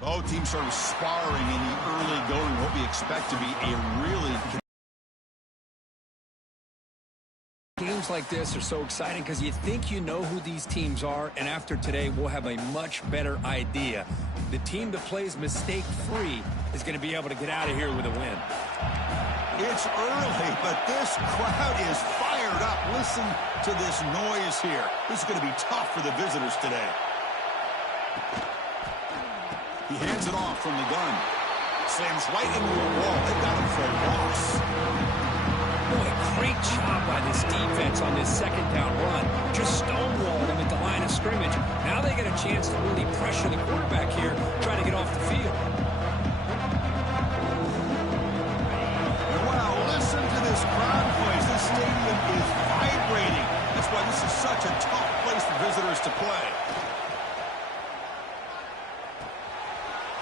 Both teams sort of sparring in the early going, what we expect to be a really... Games like this are so exciting because you think you know who these teams are, and after today, we'll have a much better idea. The team that plays mistake-free is going to be able to get out of here with a win. It's early, but this crowd is fired up. Listen to this noise here. This is going to be tough for the visitors today. He hands it off from the gun. Slams right into a wall. They got him for a loss. Boy, great job by this defense on this second down run. Just stonewalled him at the line of scrimmage. Now they get a chance to really pressure the quarterback here, try to get off the field. And wow, listen to this crowd noise. This stadium is vibrating. That's why this is such a tough place for visitors to play.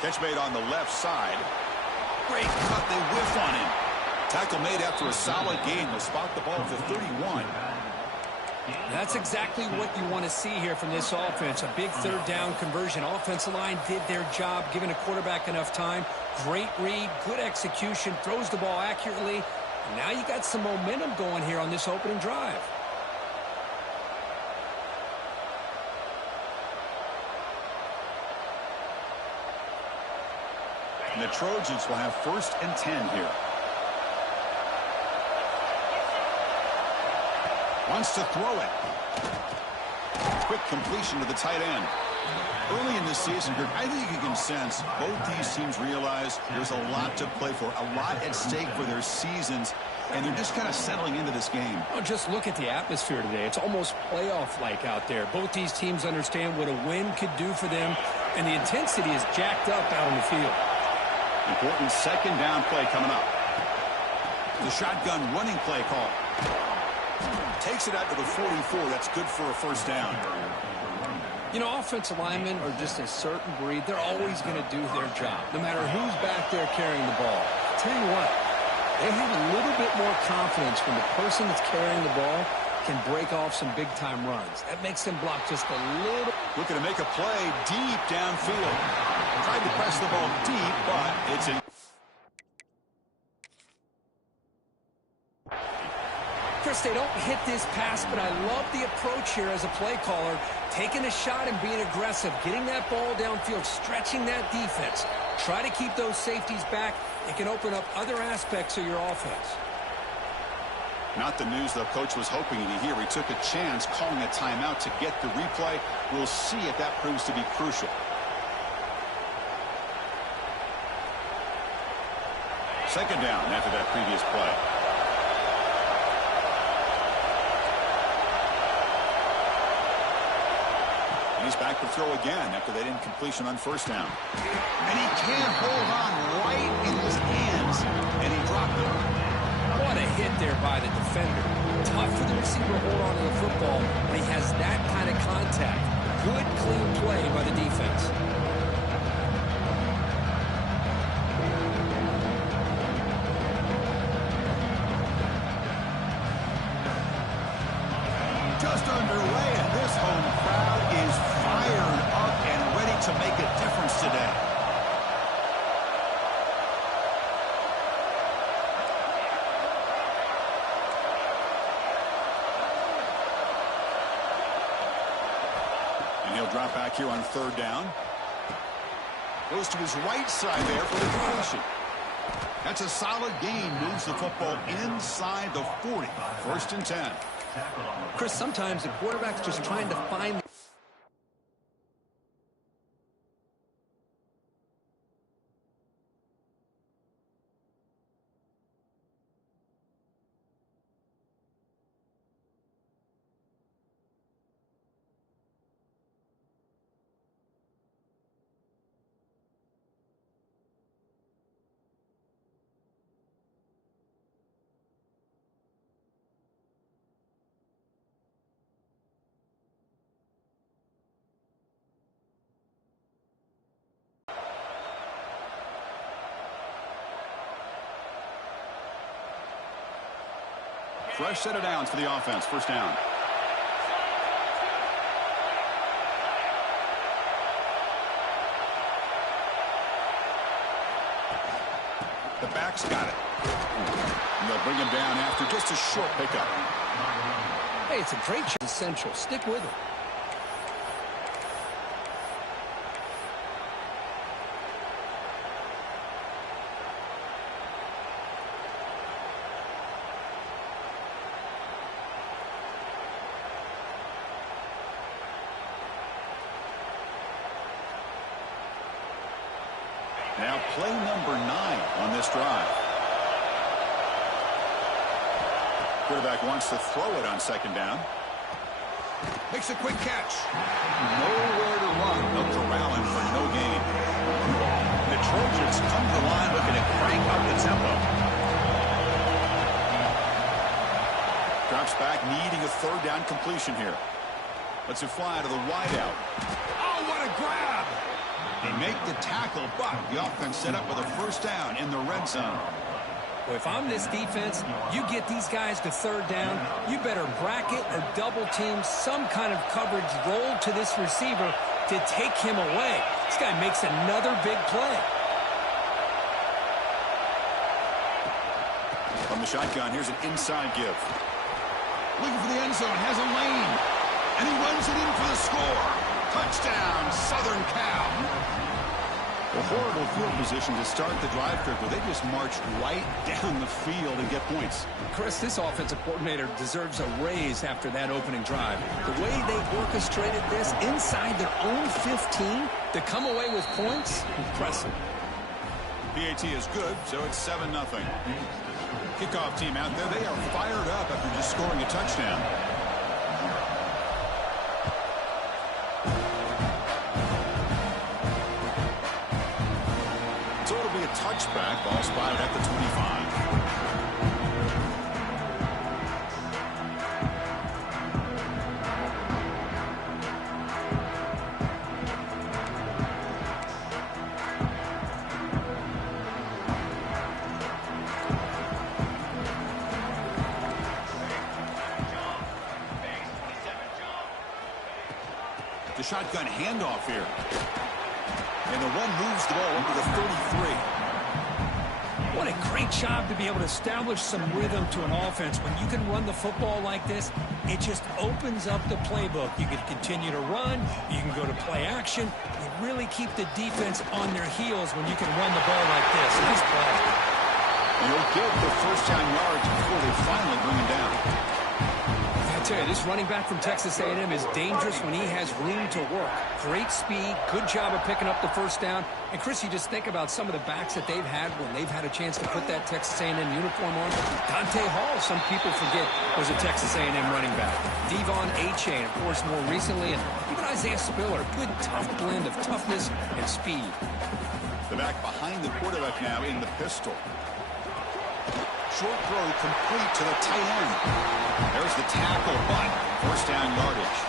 Catch made on the left side. Great cut. They whiff on him. Tackle made after a solid gain. They'll spot the ball for 31. That's exactly what you want to see here from this offense. A big third down conversion. Offensive line did their job, giving a quarterback enough time. Great read, good execution, throws the ball accurately. And now you got some momentum going here on this opening drive. And the Trojans will have 1st and 10 here. Wants to throw it. Quick completion to the tight end. Early in this season, I think you can sense both these teams realize there's a lot to play for, a lot at stake for their seasons, and they're just kind of settling into this game. Oh, just look at the atmosphere today. It's almost playoff-like out there. Both these teams understand what a win could do for them, and the intensity is jacked up out on the field. Important second down play coming up. The shotgun running play call. Takes it out to the 44. That's good for a 1st down. You know, offensive linemen are just a certain breed. They're always going to do their job, no matter who's back there carrying the ball. I'll tell you what, they have a little bit more confidence when the person that's carrying the ball can break off some big-time runs. That makes them block just a little. Looking to make a play deep downfield. Tried to press the ball deep, but it's in. Chris, they don't hit this pass, but I love the approach here as a play caller. Taking a shot and being aggressive, getting that ball downfield, stretching that defense. Try to keep those safeties back. It can open up other aspects of your offense. Not the news the coach was hoping to hear. He took a chance calling a timeout to get the replay. We'll see if that proves to be crucial. Second down after that previous play. He's back to throw again after that incompletion on 1st down. And he can't hold on right in his hands. And he dropped it. What a hit there by the defender. Tough for the receiver to hold on to the football, but he has that kind of contact. Good, clean play by the defense. Just underway, and this home crowd is fired up and ready to make a difference today. And he'll drop back here on 3rd down. Goes to his right side there for the completion. That's a solid gain. Moves the football inside the 40. 1st and 10. Chris, sometimes the quarterback's just trying to find... Fresh set of downs for the offense. 1st down. Bucks got it. And they'll bring him down after just a short pickup. Hey, it's a great chance. Central. Stick with it. Now play number 9 on this drive. Quarterback wants to throw it on second down. Makes a quick catch. Nowhere to run. They'll corral him for no gain. The Trojans come to the line looking to crank up the tempo. Drops back, needing a third down completion here. Lets it fly to the wideout. Oh, what a grab! They make the tackle, but the offense set up with a first down in the red zone. Well, if I'm this defense, you get these guys to third down, you better bracket or double team some kind of coverage roll to this receiver to take him away. This guy makes another big play. From the shotgun, here's an inside give. Looking for the end zone, has a lane, and he runs it in for the score. Touchdown, Southern Cal. A horrible field position to start the drive, Kirk, where they just march right down the field and get points. Chris, this offensive coordinator deserves a raise after that opening drive. The way they orchestrated this inside their own 15 to come away with points, impressive. PAT is good, so it's 7-0. Kickoff team out there, they are fired up after just scoring a touchdown. Touchback, ball spotted at the 25. The shotgun handoff here. And the run moves the ball into the 33. What a great job to be able to establish some rhythm to an offense. When you can run the football like this, it just opens up the playbook. You can continue to run. You can go to play action. You really keep the defense on their heels when you can run the ball like this. Nice play. You'll get the first down yards before they finally bring him down. I tell you, this running back from Texas A&M is dangerous when he has room to work. Great speed, good job of picking up the first down. And, Chris, you just think about some of the backs that they've had when they've had a chance to put that Texas A&M uniform on. Dante Hall, some people forget, was a Texas A&M running back. Devon Achane, of course, more recently. And even Isaiah Spiller, good, tough blend of toughness and speed. The back behind the quarterback now in the pistol. Short throw complete to the tight end. There's the tackle, but first down yardage.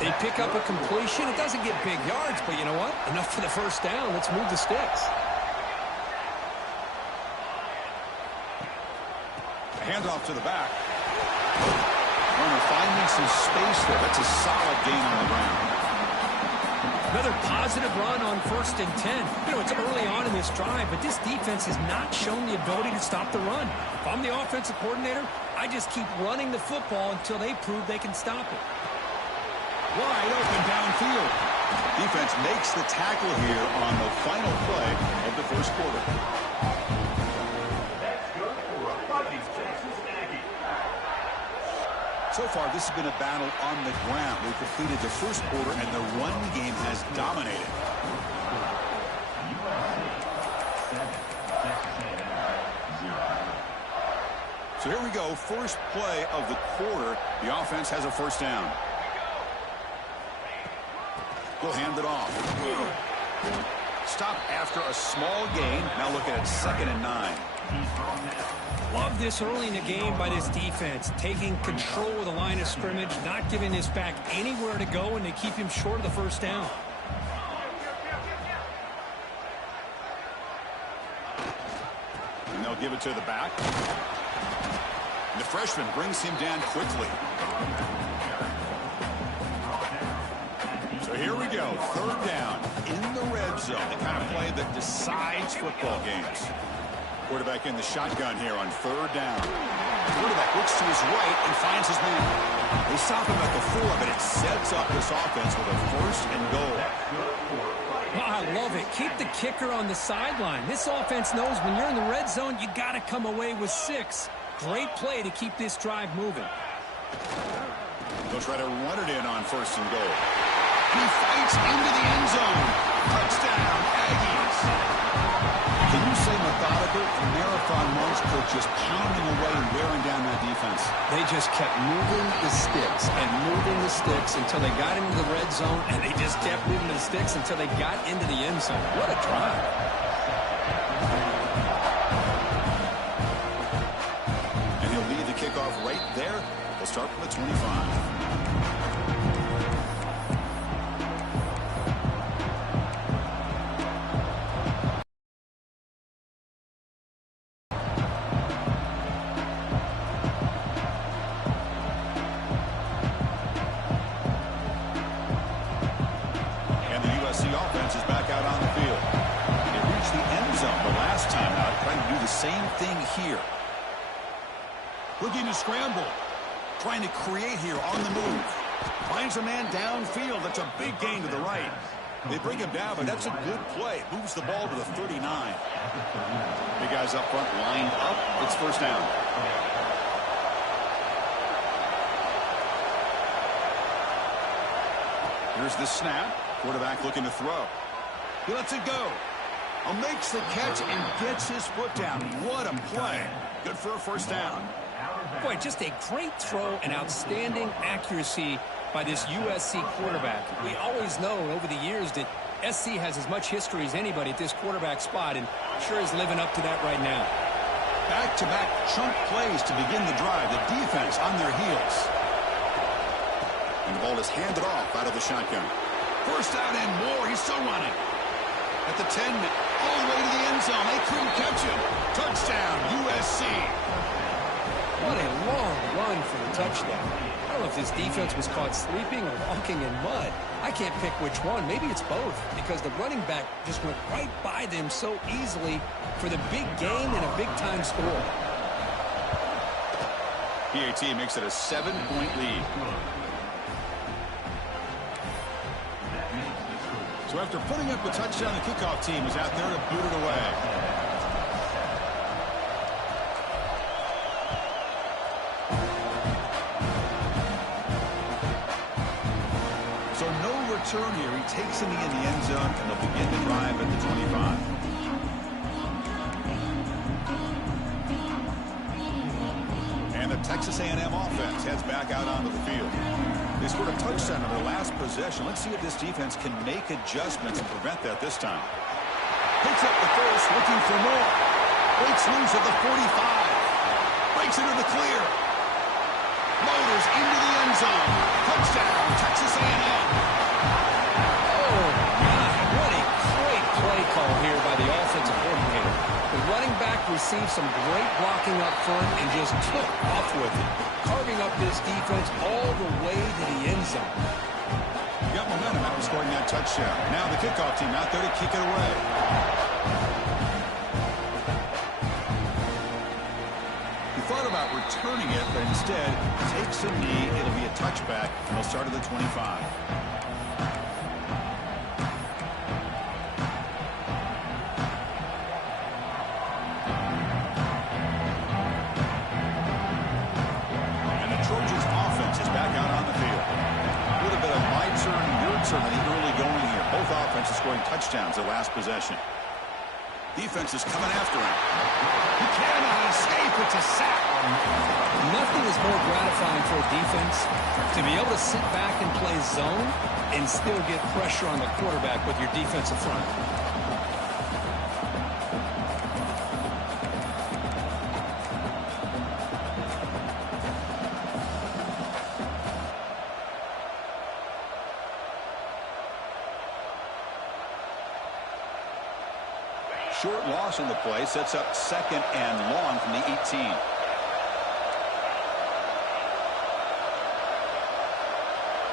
They pick up a completion. It doesn't get big yards, but you know what? Enough for the first down. Let's move the sticks. A handoff to the back. Runner finding some space there. That's a solid gain on the ground. Another positive run on 1st and 10. You know, it's early on in this drive, but this defense has not shown the ability to stop the run. If I'm the offensive coordinator, I just keep running the football until they prove they can stop it. Wide open downfield. Defense makes the tackle here on the final play of the first quarter. So far, this has been a battle on the ground. We've completed the first quarter, and the run game has dominated. So here we go, first play of the quarter. The offense has a first down. We'll hand it off. Stop after a small gain. Now looking at 2nd and 9. Love this early in the game by this defense, taking control of the line of scrimmage, not giving this back anywhere to go, and to keep him short of the first down. And they'll give it to the back. And the freshman brings him down quickly. So here we go, 3rd down in the red zone, the kind of play that decides football games. Quarterback in the shotgun here on third down. Quarterback looks to his right and finds his man. They stop him at the 4, but it sets up this offense with a first and goal. Oh, I love it. Keep the kicker on the sideline. This offense knows when you're in the red zone, you got to come away with 6. Great play to keep this drive moving. They'll try to run it in on first and goal. He fights into the end zone. Touchdown, Aggies. Can you say methodical? The marathon runs were just pounding away and wearing down that defense. They just kept moving the sticks and moving the sticks until they got into the red zone, and they just kept moving the sticks until they got into the end zone. What a drive. And he'll lead the kickoff right there. They'll start from the 25. Looking to scramble. Trying to create here on the move. Finds a man downfield. That's a big gain to the right. They bring him down, but that's a good play. Moves the ball to the 39. Big guys up front lined up. It's first down. Here's the snap. Quarterback looking to throw. He lets it go. Makes the catch and gets his foot down. What a play. Good for a first down. Boy, just a great throw and outstanding accuracy by this USC quarterback. We always know over the years that SC has as much history as anybody at this quarterback spot, and sure is living up to that right now. Back-to-back chunk plays to begin the drive. The defense on their heels. And the ball is handed off out of the shotgun. First out and more. He's still running. At the 10, all the way to the end zone. They couldn't catch him. Touchdown, USC. What a long run for the touchdown. I don't know if this defense was caught sleeping or walking in mud. I can't pick which one. Maybe it's both, because the running back just went right by them so easily for the big gain and a big-time score. PAT makes it a 7-point lead. So after putting up the touchdown, the kickoff team is out there to boot it away. So no return here. He takes it in the end zone, and they'll begin the drive at the 25. And the Texas A&M offense heads back out onto the field. They scored a touchdown on their last possession. Let's see if this defense can make adjustments and prevent that this time. Picks up the first, looking for more. Breaks loose at the 45. Breaks into the clear. Motors into the end zone. Touchdown, Texas A&M. Oh, my. What a great play call here by the offensive coordinator. The running back received some great blocking up front and just took off with it, carving up this defense all the way to the end zone. Got momentum after scoring that touchdown. Now the kickoff team out there to kick it away. He thought about returning it, but instead takes a knee. It'll be a touchback. They'll start at the 25. Scoring touchdowns their last possession. Defense is coming after him. He cannot escape. It's a sack. Nothing is more gratifying for a defense to be able to sit back and play zone and still get pressure on the quarterback with your defensive front. Short loss on the play sets up second and long from the 18.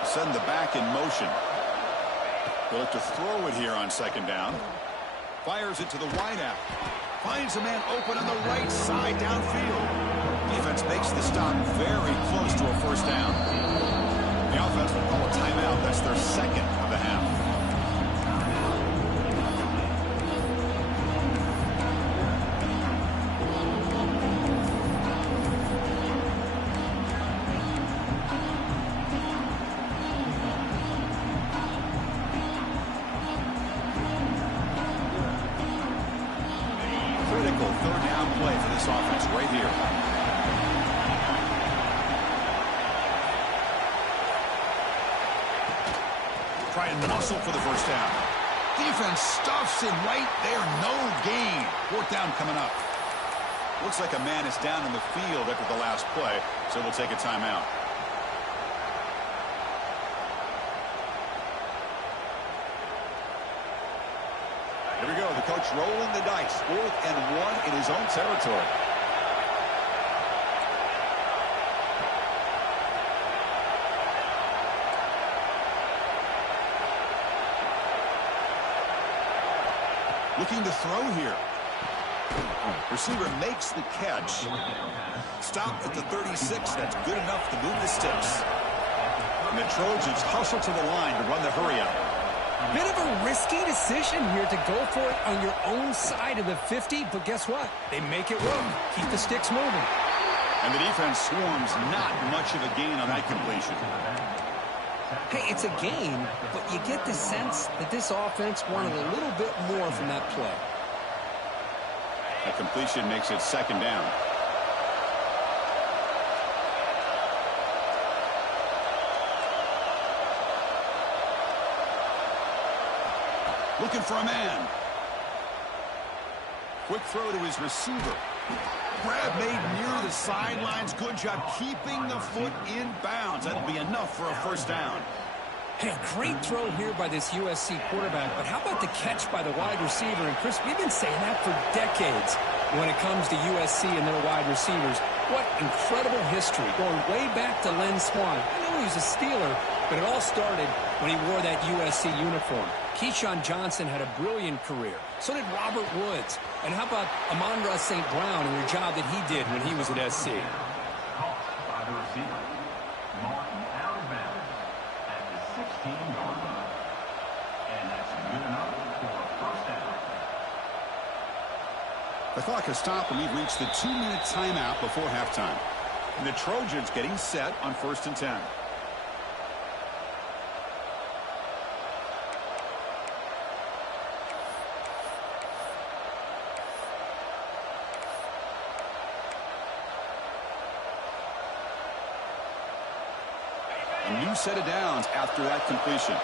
Send the back in motion. They'll look to throw it here on second down. Fires it to the wideout. Finds a man open on the right side downfield. Defense makes the stop very close to a first down. The offense will call a timeout. That's their second of the half. Critical third down play for this offense right here. Try and muscle for the first down. Defense stuffs him right there. No gain. Fourth down coming up. Looks like a man is down in the field after the last play, so they'll take a timeout. Here we go. The coach rolling the dice. 4th and 1 in his own territory. Looking to throw here. Receiver makes the catch. Stop at the 36. That's good enough to move the sticks. And the Trojans hustle to the line to run the hurry up. Bit of a risky decision here to go for it on your own side of the 50, but guess what? They make it work. Keep the sticks moving. And the defense swarms. Not much of a gain on that completion. Hey, it's a gain, but you get the sense that this offense wanted a little bit more from that play. That completion makes it second down. Looking for a man. Quick throw to his receiver. Grab made near the sidelines. Good job keeping the foot in bounds. That'll be enough for a first down. Hey, great throw here by this USC quarterback, but how about the catch by the wide receiver? And Chris, we've been saying that for decades when it comes to USC and their wide receivers. What incredible history, going way back to Len Swan. I know he was a Steeler, but it all started when he wore that USC uniform. Keyshawn Johnson had a brilliant career. So did Robert Woods. And how about Amon-Ra St. Brown and the job that he did when he was at SC? By the receiver, Martin out of bounds at the 16-yard line. And that's good enough for a first down. The clock has stopped, and we've reached the 2-minute timeout before halftime. And the Trojans getting set on 1st and 10. A new set of downs after that completion.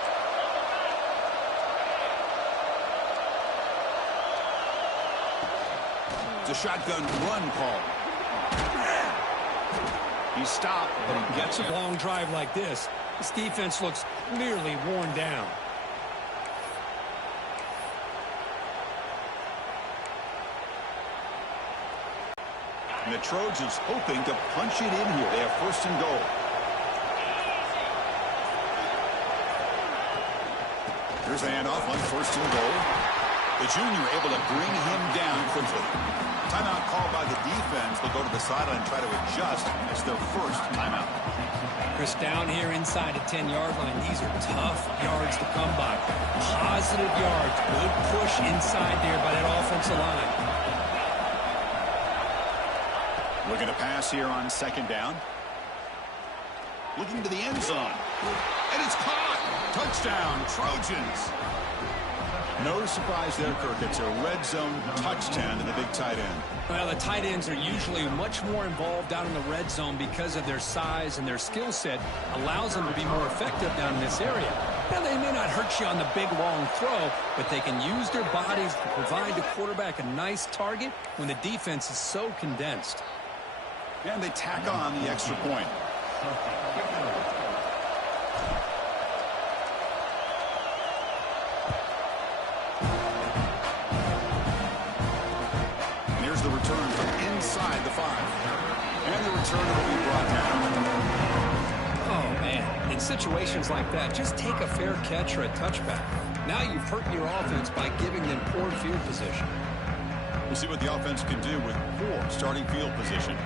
It's a shotgun run call. He stopped, but he gets a long drive like this. This defense looks clearly worn down. And the Trojans hoping to punch it in here. They have 1st and goal. Here's the handoff on 1st and goal. The junior able to bring him down quickly. Timeout called by the defense. They'll go to the sideline and try to adjust. It's their first timeout. Chris, down here inside the 10-yard line, these are tough yards to come by. Positive yards. Good push inside there by that offensive line. Looking to pass here on 2nd down. Looking to the end zone. And it's caught. Touchdown, Trojans. No surprise there, Kirk. It's a red zone touchdown to the big tight end. Well, the tight ends are usually much more involved down in the red zone because of their size and their skill set allows them to be more effective down in this area. Now, they may not hurt you on the big, long throw, but they can use their bodies to provide the quarterback a nice target when the defense is so condensed. And they tack on the extra point. Here's the return from inside the 5. And the return will be brought down. Oh, man. In situations like that, just take a fair catch or a touchback. Now you've hurt your offense by giving them poor field position. We'll see what the offense can do with poor starting field position.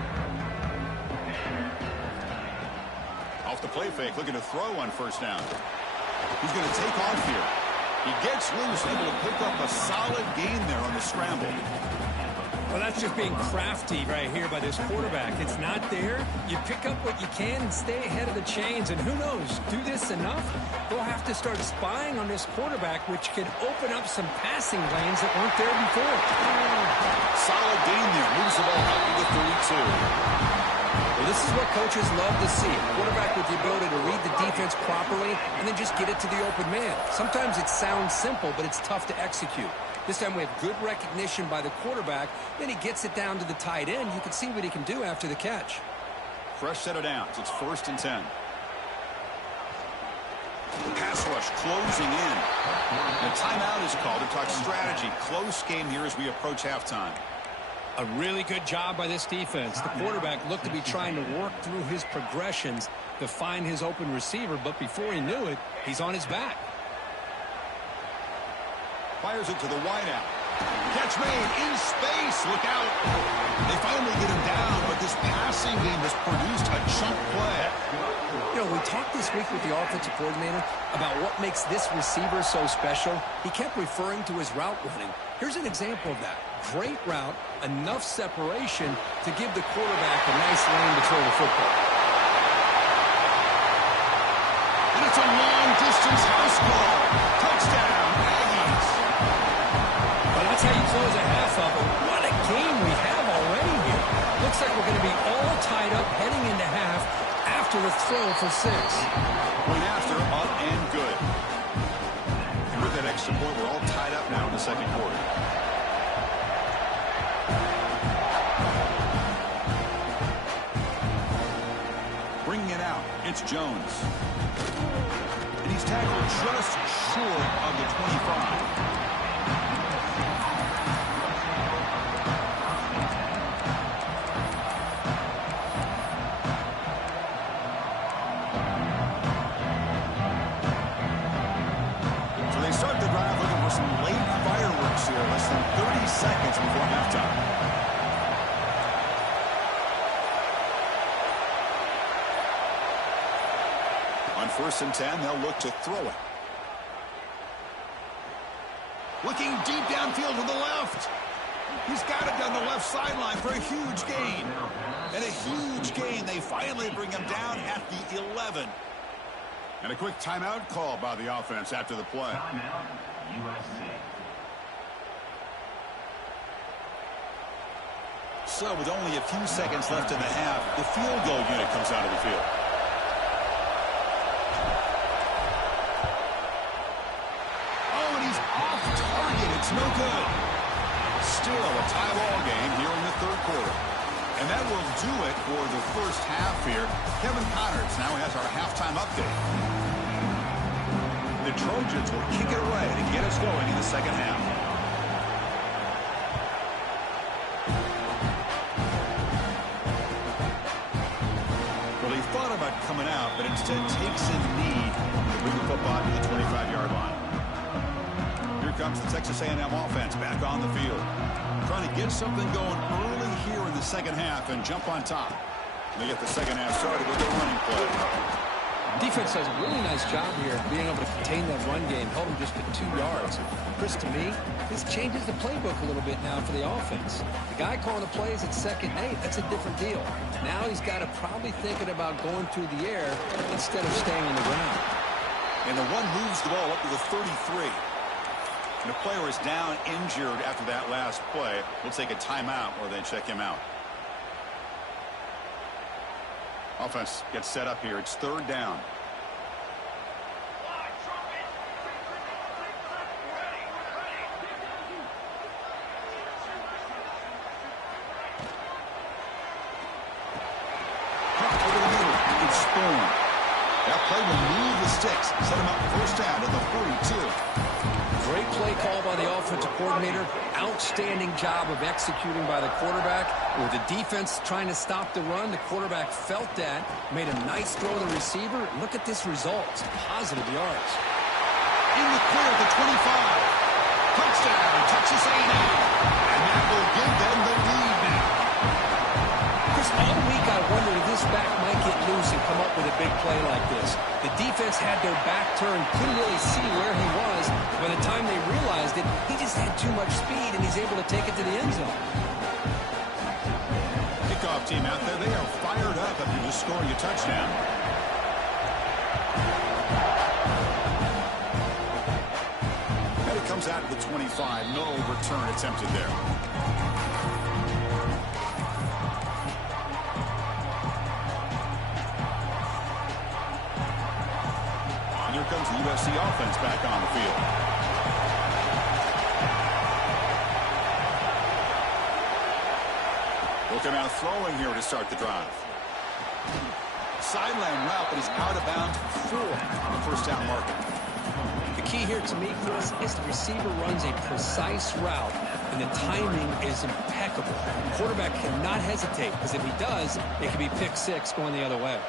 Off the play fake, looking to throw on first down. He's going to take off here. He gets loose, able to pick up a solid gain there on the scramble. Well, that's just being crafty right here by this quarterback. It's not there. You pick up what you can and stay ahead of the chains. And who knows, do this enough, they'll have to start spying on this quarterback, which could open up some passing lanes that weren't there before. Solid gain there. Moves the ball out to the 32. Well, this is what coaches love to see. A quarterback with the ability to read the defense properly and then just get it to the open man. Sometimes it sounds simple, but it's tough to execute. This time we have good recognition by the quarterback. Then he gets it down to the tight end. You can see what he can do after the catch. Fresh set of downs. It's 1st and 10. Pass rush closing in. A timeout is called to talk strategy. Close game here as we approach halftime. A really good job by this defense. The quarterback looked to be trying to work through his progressions to find his open receiver, but before he knew it, he's on his back. Fires it to the wideout. Catch made in space. Look out. They finally get him down, but this passing game has produced a chunk play. You know, we talked this week with the offensive coordinator about what makes this receiver so special. He kept referring to his route running. Here's an example of that. Great route, enough separation to give the quarterback a nice lane to throw the football. And it's a long-distance house ball. Touchdown, Aggies. Well, that's how you close a half of it. What a game we have already here. Looks like we're going to be all tied up heading into half after the throw for 6. Point after, up and good. And with that extra point, we're all tied up now in the second quarter. Bringing it out, it's Jones. And he's tackled just short of the 25. Less than 30 seconds before halftime. On 1st and 10, they'll look to throw it. Looking deep downfield to the left. He's got it down the left sideline for a huge gain. And a huge gain. They finally bring him down at the 11. And a quick timeout call by the offense after the play. Timeout, USC. So with only a few seconds left in the half, the field goal unit comes out of the field. Oh, and he's off target. It's no good. Still a tie ball game here in the third quarter. And that will do it for the first half here. Kevin Connors now has our halftime update. The Trojans will kick it away to get us going in the second half. Coming out, but instead takes a knee to bring the football to the 25-yard line. Here comes the Texas A&M offense back on the field. Trying to get something going early here in the second half and jump on top. They get the second half started with a running play. Defense does a really nice job here being able to contain that run game, held him just to 2 yards. Chris, to me, this changes the playbook a little bit now for the offense. The guy calling the plays at 2nd and 8, that's a different deal. Now he's got to probably thinking about going through the air instead of staying on the ground. And the one moves the ball up to the 33. And the player is down injured after that last play. We'll take a timeout or they check him out. Offense gets set up here. It's 3rd down. Over the middle. It's Spoon. That play will move the sticks. Set him up first down to the 42. Great play call by the offensive coordinator. Outstanding job of executing by the quarterback. With the defense trying to stop the run, the quarterback felt that, made a nice throw to the receiver. Look at this result. It's positive yards. In the clear at the 25. Touchdown, Texas A&M. And that will give them the lead now. Chris, all week I wondered if this back might get loose and come up with a big play like this. The defense had their back turned, couldn't really see where he was. By the time they realized it, he just had too much speed, and he's able to take it to the end zone. Kickoff team out there, they are fired up after just scoring a touchdown. And it comes out to the 25. No return attempted there. And here comes the USC offense back on the field. Looking out throwing here to start the drive. Sideline route, but he's out of bounds 4 on the first down marker. The key here to me, Chris, is the receiver runs a precise route, and the timing is impeccable. The quarterback cannot hesitate, because if he does, it could be pick 6 going the other way.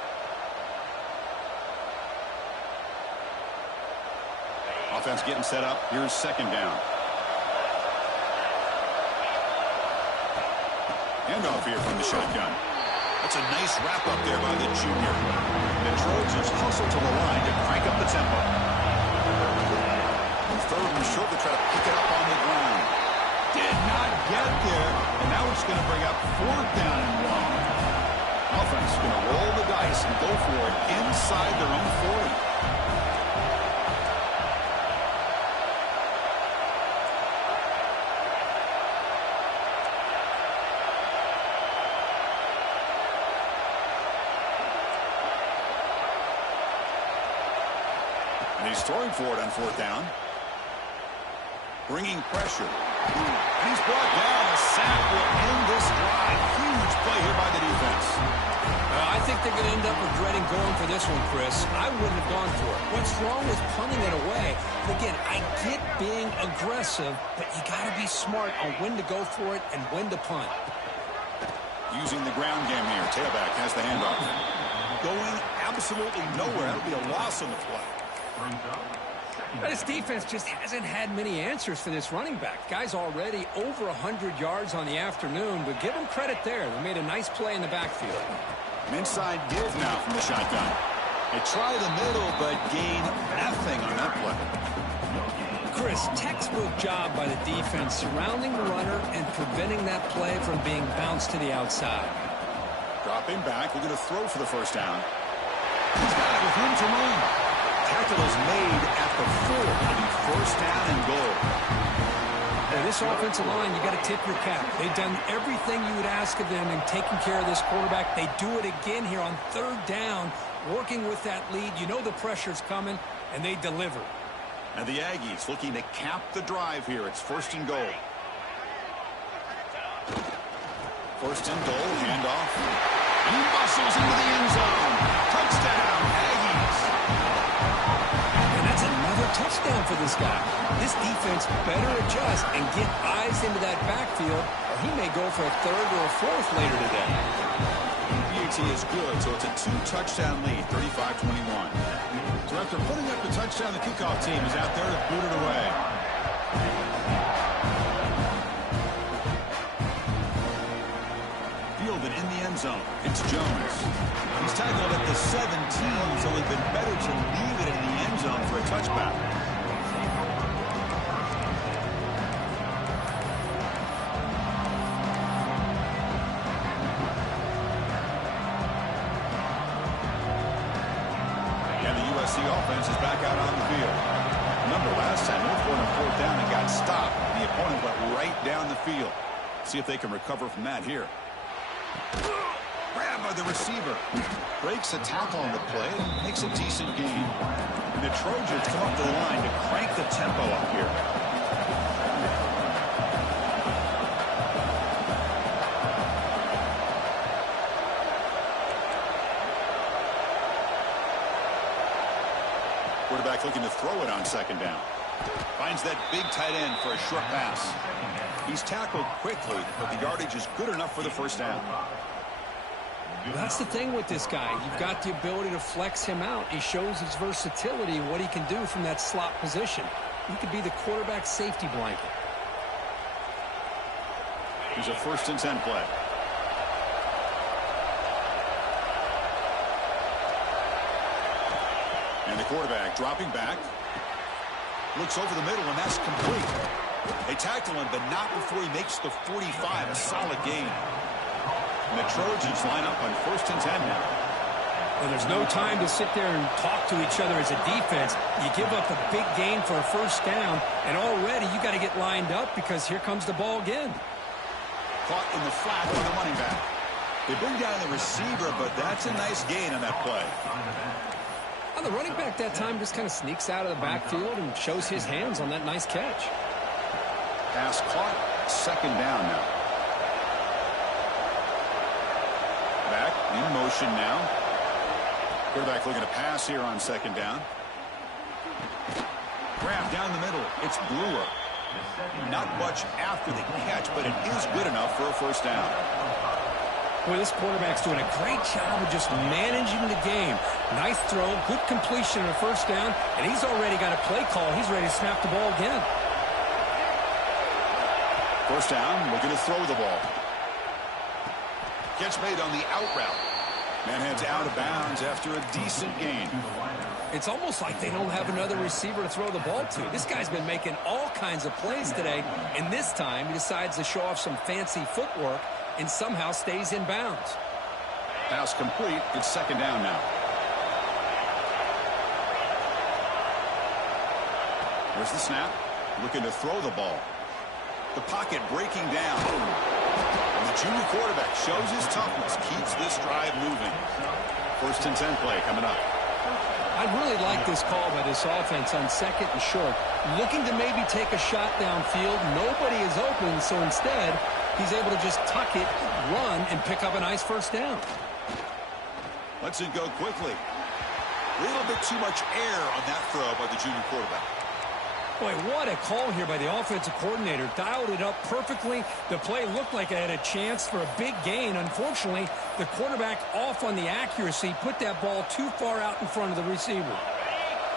Offense getting set up. Here's second down. Handoff here from the shotgun. That's a nice wrap up there by the junior. The Trojans hustle to the line to crank up the tempo. And third and short to try to pick it up on the ground. Did not get there. And now it's going to bring up 4th down and 1. Offense is going to roll the dice and go for it inside their own 40. And he's throwing for it on 4th down. Bringing pressure. He's brought down. A sack will end this drive. Huge play here by the defense. I think they're going to end up regretting going for this one, Chris. I wouldn't have gone for it. What's wrong with punting it away? And again, I get being aggressive, but you got to be smart on when to go for it and when to punt. Using the ground game here. Tailback has the handoff. Going absolutely nowhere. That'll be a loss on the play. This defense just hasn't had many answers for this running back. Guy's already over 100 yards on the afternoon, but give him credit there. They made a nice play in the backfield. An inside give now from the shotgun. They try the middle, but gain nothing on that play. Chris, textbook job by the defense surrounding the runner and preventing that play from being bounced to the outside. Dropping back, we're going to throw for the first down. He's got it with room to run. Tackle is made at the 4. It'll be 1st down and goal. Hey, this offensive line, you got to tip your cap. They've done everything you would ask of them in taking care of this quarterback. They do it again here on 3rd down, working with that lead. You know the pressure's coming, and they deliver. And the Aggies looking to cap the drive here. It's 1st and goal. 1st and goal, handoff. He muscles into the end zone. Touchdown, Aggies. Another touchdown for this guy. This defense better adjust and get eyes into that backfield, or he may go for a 3rd or a 4th later today. PAT is good, so it's a 2-touchdown lead, 35-21. So after putting up the touchdown, the kickoff team is out there to boot it away. Fielded in the end zone. It's Jones. He's tackled at the 17, so it'd been better to leave it in the end zone for a touchback. And the USC offense is back out on the field. Remember, last time, North Florida 4th down and got stopped. The opponent went right down the field. See if they can recover from that here. Grab by the receiver. Breaks a tackle on the play. Makes a decent gain. And the Trojans come up the line to crank the tempo up here. Quarterback looking to throw it on 2nd down. Finds that big tight end for a short pass. He's tackled quickly, but the yardage is good enough for the 1st down. That's the thing with this guy. You've got the ability to flex him out. He shows his versatility and what he can do from that slot position. He could be the quarterback safety blanket. Here's a 1st and 10 play. And the quarterback dropping back. Looks over the middle, and that's complete. They tackle him, but not before he makes the 45. A solid gain. And the Trojans line up on 1st and 10 now. Well, there's no time to sit there and talk to each other as a defense. You give up a big gain for a 1st down, and already you got to get lined up because here comes the ball again. Caught in the flat by the running back. They bring down the receiver, but that's a nice gain on that play. Well, the running back that time just kind of sneaks out of the backfield and shows his hands on that nice catch. Pass caught. 2nd down now. Back in motion now. Quarterback looking to pass here on 2nd down. Grab down the middle. It's Brewer. Not much after the catch, but it is good enough for a 1st down. Boy, this quarterback's doing a great job of just managing the game. Nice throw, good completion on a 1st down, and he's already got a play call. He's ready to snap the ball again. 1st down, looking to throw the ball. Catch made on the out route. Man heads out of bounds after a decent gain. It's almost like they don't have another receiver to throw the ball to. This guy's been making all kinds of plays today, and this time he decides to show off some fancy footwork and somehow stays in bounds. Pass complete. It's 2nd down now. There's the snap. Looking to throw the ball. The pocket breaking down. And the junior quarterback shows his toughness, keeps this drive moving. 1st and 10 play coming up. I really like this call by this offense on 2nd and short. Looking to maybe take a shot downfield. Nobody is open, so instead, he's able to just tuck it, run, and pick up a nice 1st down. Lets it go quickly. A little bit too much air on that throw by the junior quarterback. Boy, what a call here by the offensive coordinator. Dialed it up perfectly. The play looked like it had a chance for a big gain. Unfortunately, the quarterback off on the accuracy, put that ball too far out in front of the receiver.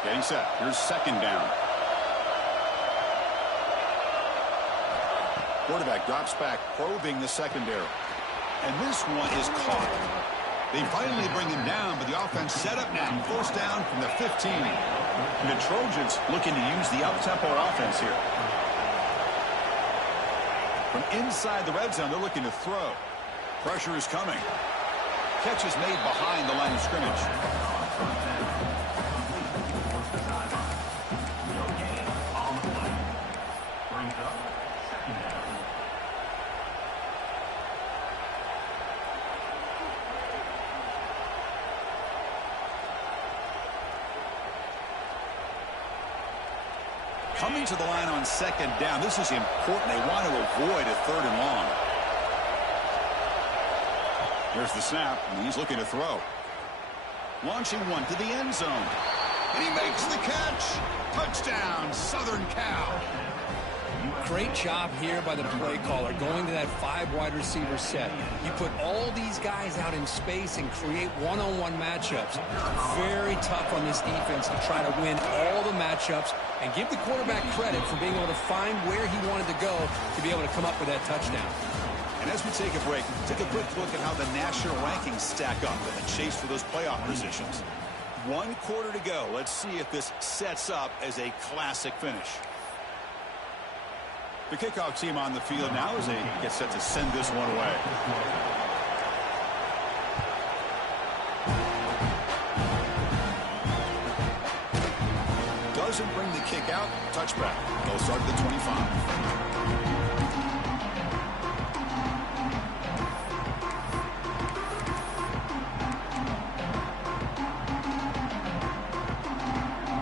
Getting set. Here's 2nd down. Quarterback drops back, probing the secondary. And this one is caught. They finally bring him down, but the offense set up now. 1st down from the 15. And the Trojans looking to use the up-tempo offense here. From inside the red zone, they're looking to throw. Pressure is coming. Catch is made behind the line of scrimmage. Coming to the line on 2nd down. This is important. They want to avoid a 3rd and long. There's the snap, and he's looking to throw. Launching one to the end zone. And he makes the catch. Touchdown, Southern Cal. Great job here by the play caller, going to that 5 wide receiver set. You put all these guys out in space and create one-on-one matchups. Very tough on this defense to try to win all the matchups and give the quarterback credit for being able to find where he wanted to go to be able to come up with that touchdown. And as we take a break, take a quick look at how the national rankings stack up in the chase for those playoff positions. 1 quarter to go. Let's see if this sets up as a classic finish. The kickoff team on the field now as they get set to send this one away. Doesn't bring the kick out. Touchback. They'll start at the 25.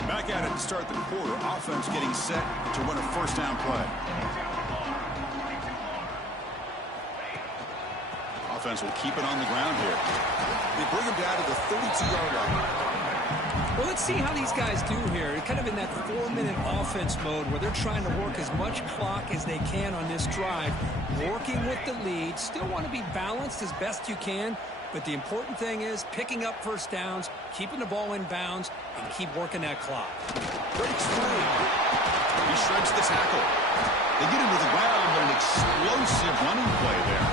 Back at it to start the quarter. Offense getting set to win a 1st down play. Offense will keep it on the ground here. They bring him down to the 32-yard line. Well, let's see how these guys do here. Kind of in that 4-minute offense mode where they're trying to work as much clock as they can on this drive. Working with the lead. Still want to be balanced as best you can. But the important thing is picking up 1st downs, keeping the ball in bounds, and keep working that clock. Breaks free. He shreds the tackle. They get into the ground, but an explosive running play there.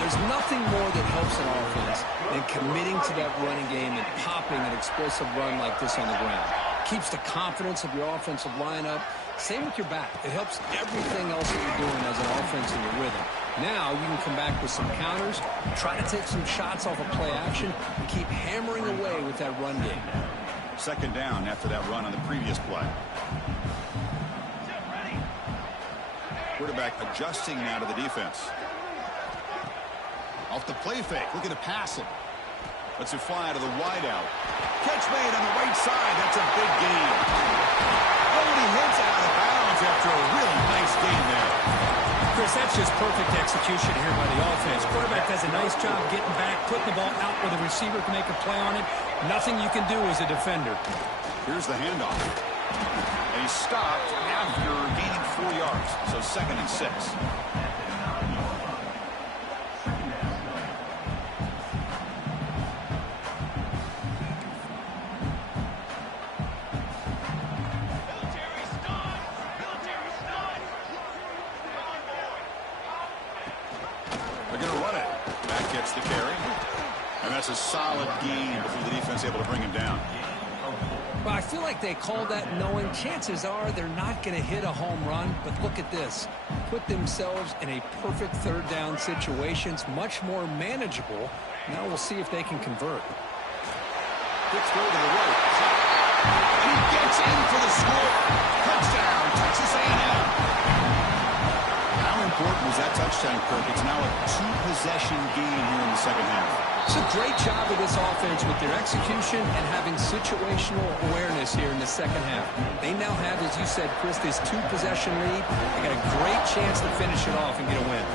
There's nothing more that helps an offense than committing to that running game and popping an explosive run like this on the ground. Keeps the confidence of your offensive lineup. Same with your back. It helps everything else that you're doing as an offense in your rhythm. Now you can come back with some counters, try to take some shots off of play action, and keep hammering away with that run game. Second down after that run on the previous play. Quarterback adjusting now to the defense. Off the play fake, looking to pass it. Lets it fly to the wideout. Catch made on the right side. That's a big gain. Oh, and he hits out of bounds after a really nice gain there. Chris, that's just perfect execution here by the offense. Quarterback does a nice job getting back, putting the ball out where the receiver can make a play on it. Nothing you can do as a defender. Here's the handoff. And he stopped after gaining 4 yards. So 2nd and 6. The carry, and that's a solid gain before the defense able to bring him down. Well, I feel like they called that knowing chances are they're not going to hit a home run, but look at this. Put themselves in a perfect 3rd down situation. It's much more manageable. Now we'll see if they can convert. Quick throw to the right. And he gets in for the score. Touchdown, Texas A&M. How important was that touchdown, Kirk? It's now a 2-possession game here in the second half. It's a great job of this offense with their execution and having situational awareness here in the second half. They now have, as you said, Chris, this 2-possession lead. They got a great chance to finish it off and get a win.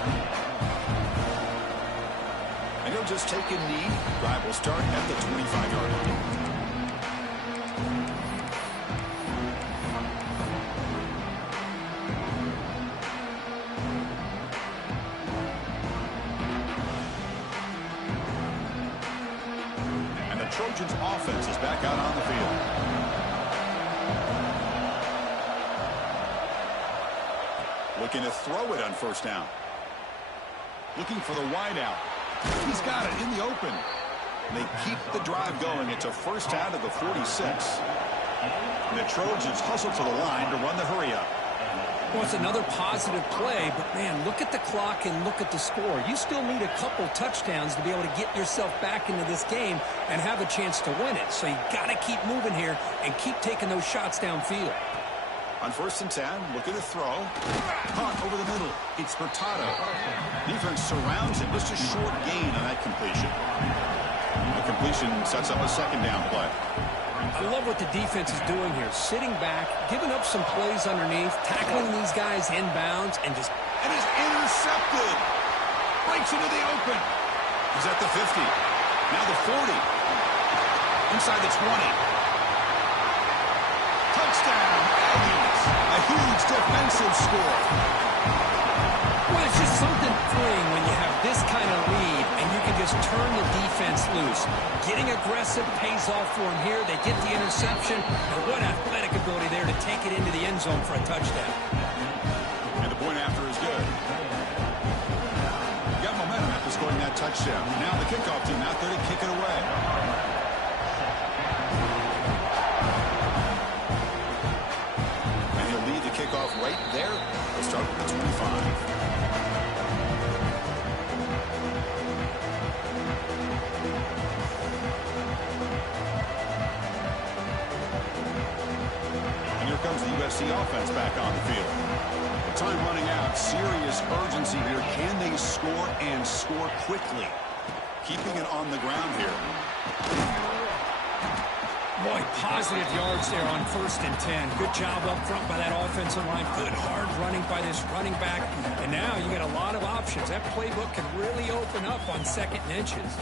And he'll just take a knee. Drive will start at the 25-yard line. Trojans offense is back out on the field. Looking to throw it on 1st down. Looking for the wideout. He's got it in the open. They keep the drive going. It's a 1st down to the 46. And the Trojans hustle to the line to run the hurry up. Well, it's another positive play, but, man, look at the clock and look at the score. You still need a couple touchdowns to be able to get yourself back into this game and have a chance to win it. So you got to keep moving here and keep taking those shots downfield. On 1st and 10, looking to throw. Caught over the middle. It's Hurtado. Defense surrounds him. Just a short gain on that completion. The completion sets up a 2nd down play. I love what the defense is doing here. Sitting back, giving up some plays underneath, tackling these guys inbounds, and just... And is intercepted. Breaks into the open. He's at the 50. Now the 40. Inside the 20. Touchdown, Aggies. A huge defensive score. Well, it's just something freeing when you have this kind of lead and you can just turn the defense loose. Getting aggressive pays off for them here. They get the interception. And what athletic ability there to take it into the end zone for a touchdown. And the point after is good. Got momentum after scoring that touchdown. Now the kickoff team out there to kick it away. And he'll lead the kickoff right there. We'll start with the 25. Comes the USC offense back on the field. With time running out, serious urgency here. Can they score and score quickly? Keeping it on the ground here. Boy, positive yards there on 1st and 10. Good job up front by that offensive line. Good hard running by this running back. And now you got a lot of options. That playbook can really open up on 2nd and inches.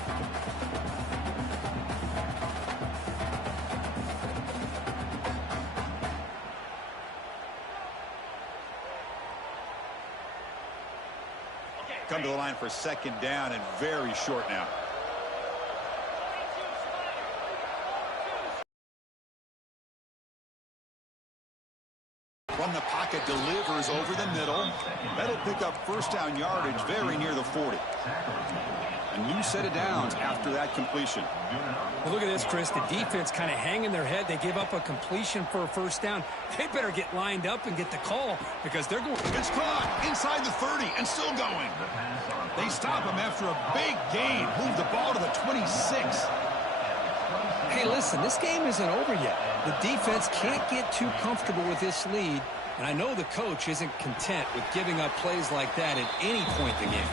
Come to the line for 2nd down and very short now. From in the pocket, delivers over the middle. That'll pick up first down yardage very near the 40. A new set of downs after that completion. Well, look at this, Chris. The defense kind of hanging their head. They give up a completion for a first down. They better get lined up and get the call because they're going. It's caught inside the 30 and still going. They stop him after a big gain. Move the ball to the 26. Hey, listen, this game isn't over yet. The defense can't get too comfortable with this lead, and I know the coach isn't content with giving up plays like that at any point in the game.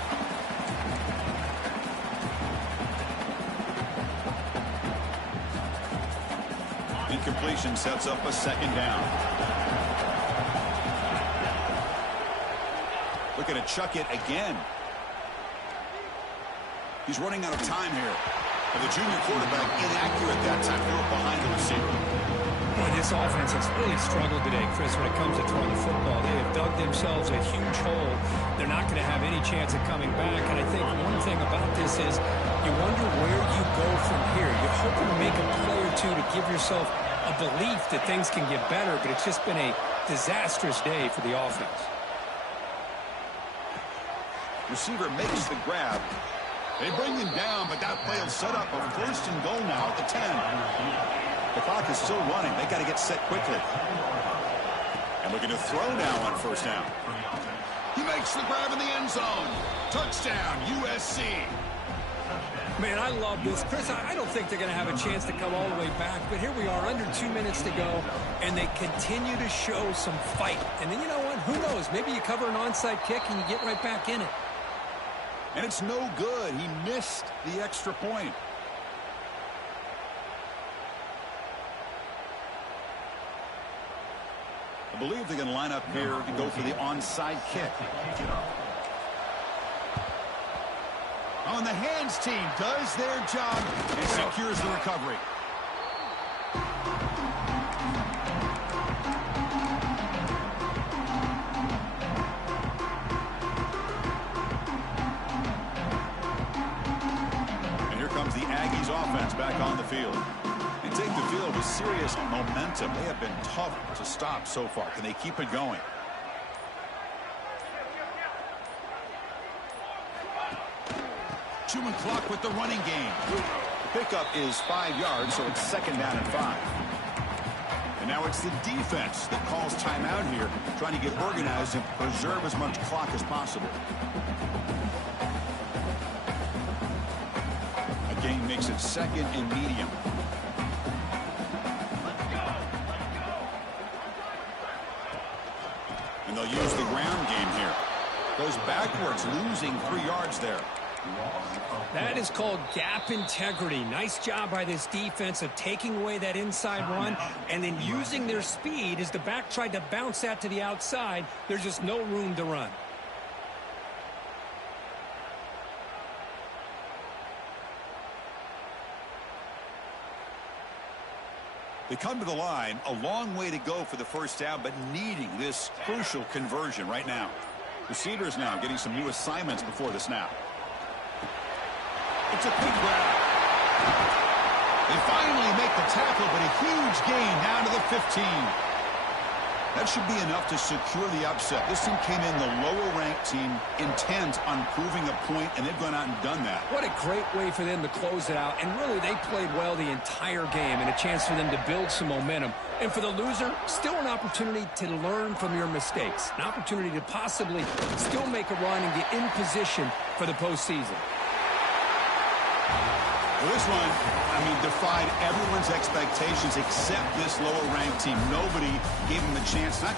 Incompletion sets up a second down. Looking to chuck it again. He's running out of time here. And the junior quarterback inaccurate that time, throw behind the receiver. Boy, this offense has really struggled today, Chris, when it comes to throwing the football. They have dug themselves a huge hole. They're not going to have any chance of coming back. And I think one thing about this is you wonder where you go from here. You're hoping to make a play or two to give yourself a belief that things can get better, but it's just been a disastrous day for the offense. Receiver makes the grab. They bring him down, but that play will set up a first and goal now at the 10. The clock is still running. They got to get set quickly. And looking to throw now on first down. He makes the grab in the end zone. Touchdown, USC. Man, I love this. Chris, I don't think they're going to have a chance to come all the way back, but here we are, under 2 minutes to go, and they continue to show some fight. And then, you know what? Who knows? Maybe you cover an onside kick and you get right back in it. And it's no good. He missed the extra point. I believe they're going to line up here to go for the onside kick. On the hands team does their job and secures the recovery. And here comes the Aggies offense back on the field. They take the field with serious momentum. They have been tough to stop so far. Can they keep it going? Chewing clock with the running game. The pickup is 5 yards, so it's second down and 5. And now it's the defense that calls timeout here, trying to get organized and preserve as much clock as possible. A gain makes it second and medium. And they'll use the ground game here. Goes backwards, losing 3 yards there. That is called gap integrity. Nice job by this defense of taking away that inside run and then using their speed as the back tried to bounce that to the outside. There's just no room to run. They come to the line, a long way to go for the first down, but needing this crucial conversion right now. Receivers now getting some new assignments before the snap. It's a big grab. They finally make the tackle, but a huge gain down to the 15. That should be enough to secure the upset. This team came in the lower-ranked team, intent on proving a point, and they've gone out and done that. What a great way for them to close it out. And really, they played well the entire game and a chance for them to build some momentum. And for the loser, still an opportunity to learn from your mistakes. An opportunity to possibly still make a run and get in position for the postseason. Well, this one, defied everyone's expectations except this lower-ranked team. Nobody gave them the chance, not